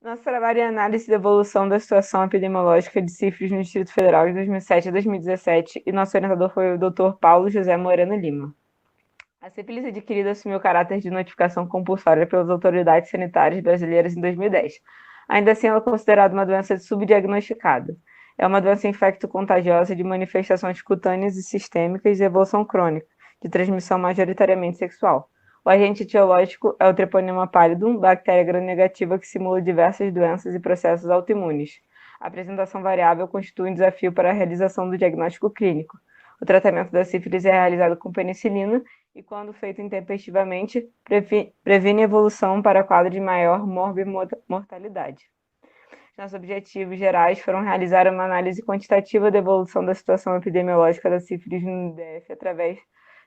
Nosso trabalho é análise da evolução da situação epidemiológica de sífilis no Distrito Federal de 2007 a 2017 e nosso orientador foi o Dr. Paulo José Moreno Lima. A sífilis adquirida assumiu caráter de notificação compulsória pelas autoridades sanitárias brasileiras em 2010. Ainda assim, ela é considerada uma doença subdiagnosticada. É uma doença infecto-contagiosa de manifestações cutâneas e sistêmicas e evolução crônica, de transmissão majoritariamente sexual. O agente etiológico é o Treponema pallidum, bactéria gram-negativa que simula diversas doenças e processos autoimunes. A apresentação variável constitui um desafio para a realização do diagnóstico clínico. O tratamento da sífilis é realizado com penicilina e, quando feito intempestivamente, previne evolução para quadro de maior morbimortalidade. Nossos objetivos gerais foram realizar uma análise quantitativa da evolução da situação epidemiológica da sífilis no DF através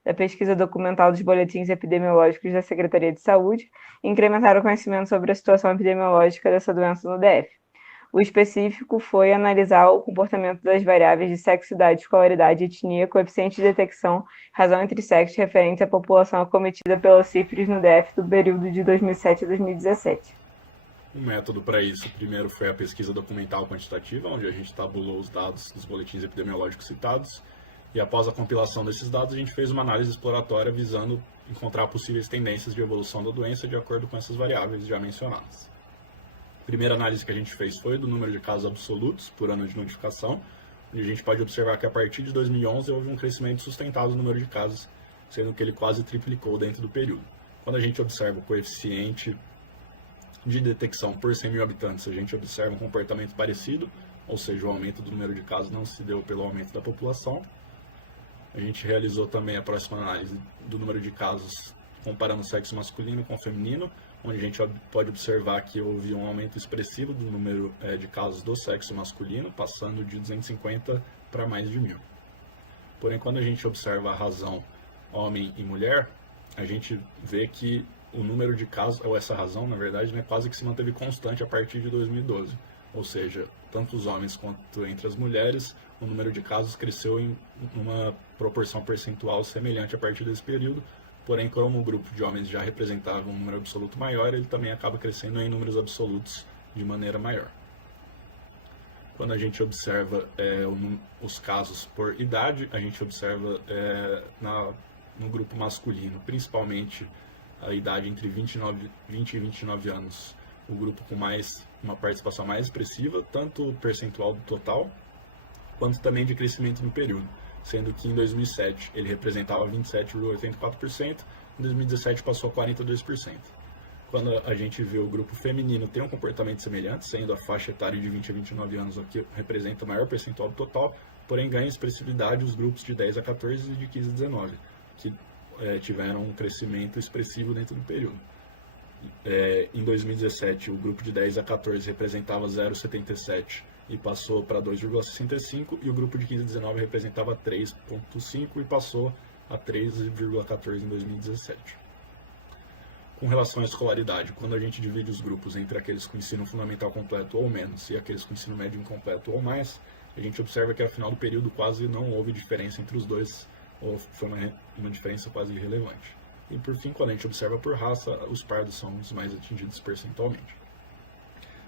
da pesquisa documental dos boletins epidemiológicos da Secretaria de Saúde e incrementar o conhecimento sobre a situação epidemiológica dessa doença no DF. O específico foi analisar o comportamento das variáveis de sexo, idade, escolaridade, etnia, coeficiente de detecção, razão entre sexos referentes à população acometida pela sífilis no DF do período de 2007 a 2017. O método para isso, primeiro, foi a pesquisa documental quantitativa, onde a gente tabulou os dados dos boletins epidemiológicos citados, e após a compilação desses dados, a gente fez uma análise exploratória visando encontrar possíveis tendências de evolução da doença de acordo com essas variáveis já mencionadas. A primeira análise que a gente fez foi do número de casos absolutos por ano de notificação, onde a gente pode observar que a partir de 2011 houve um crescimento sustentado no número de casos, sendo que ele quase triplicou dentro do período. Quando a gente observa o coeficiente de detecção por 100 mil habitantes, a gente observa um comportamento parecido, ou seja, o aumento do número de casos não se deu pelo aumento da população. A gente realizou também a próxima análise do número de casos comparando o sexo masculino com o feminino, onde a gente pode observar que houve um aumento expressivo do número de casos do sexo masculino, passando de 250 para mais de 1.000. Porém, quando a gente observa a razão homem e mulher, a gente vê que o número de casos, ou essa razão, na verdade, né, quase que se manteve constante a partir de 2012. Ou seja, tanto os homens quanto entre as mulheres, o número de casos cresceu em uma proporção percentual semelhante a partir desse período. Porém, como o grupo de homens já representava um número absoluto maior, ele também acaba crescendo em números absolutos de maneira maior. Quando a gente observa os casos por idade, a gente observa no grupo masculino, principalmente a idade entre 20 e 29 anos, o grupo com uma participação mais expressiva, tanto percentual do total, quanto também de crescimento no período, sendo que em 2007 ele representava 27,84%, em 2017 passou a 42%. Quando a gente vê o grupo feminino tem um comportamento semelhante, sendo a faixa etária de 20 a 29 anos o que representa o maior percentual do total, porém ganha expressividade os grupos de 10 a 14 e de 15 a 19, que tiveram um crescimento expressivo dentro do período. Em 2017, o grupo de 10 a 14 representava 0,77 e passou para 2,65, e o grupo de 15 a 19 representava 3,5 e passou a 3,14 em 2017. Com relação à escolaridade, quando a gente divide os grupos entre aqueles com ensino fundamental completo ou menos e aqueles com ensino médio incompleto ou mais, a gente observa que ao final do período quase não houve diferença entre os dois, ou foi uma diferença quase irrelevante. E por fim, quando a gente observa por raça, os pardos são os mais atingidos percentualmente.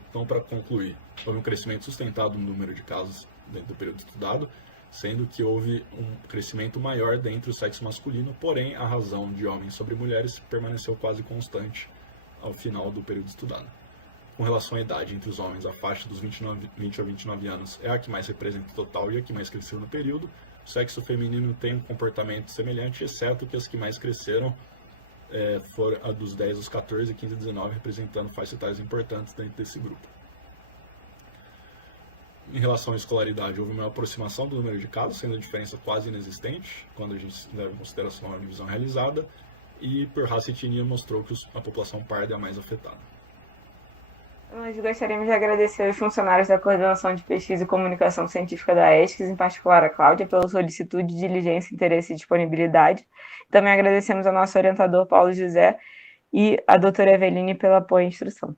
Então, para concluir, houve um crescimento sustentado no número de casos dentro do período estudado, sendo que houve um crescimento maior dentro do sexo masculino, porém a razão de homens sobre mulheres permaneceu quase constante ao final do período estudado. Com relação à idade entre os homens, a faixa dos 20 a 29 anos é a que mais representa o total e a que mais cresceu no período. O sexo feminino tem um comportamento semelhante, exceto que as que mais cresceram foram a dos 10 aos 14, 15 e 19, representando faixas etárias importantes dentro desse grupo. Em relação à escolaridade, houve uma aproximação do número de casos, sendo a diferença quase inexistente, quando a gente leva em consideração a divisão realizada, e por raça e etnia mostrou que a população parda é a mais afetada. Nós gostaríamos de agradecer aos funcionários da Coordenação de Pesquisa e Comunicação Científica da ESCS, em particular a Cláudia, pela solicitude, diligência, interesse e disponibilidade. Também agradecemos ao nosso orientador Paulo José e à doutora Eveline pelo apoio e instrução.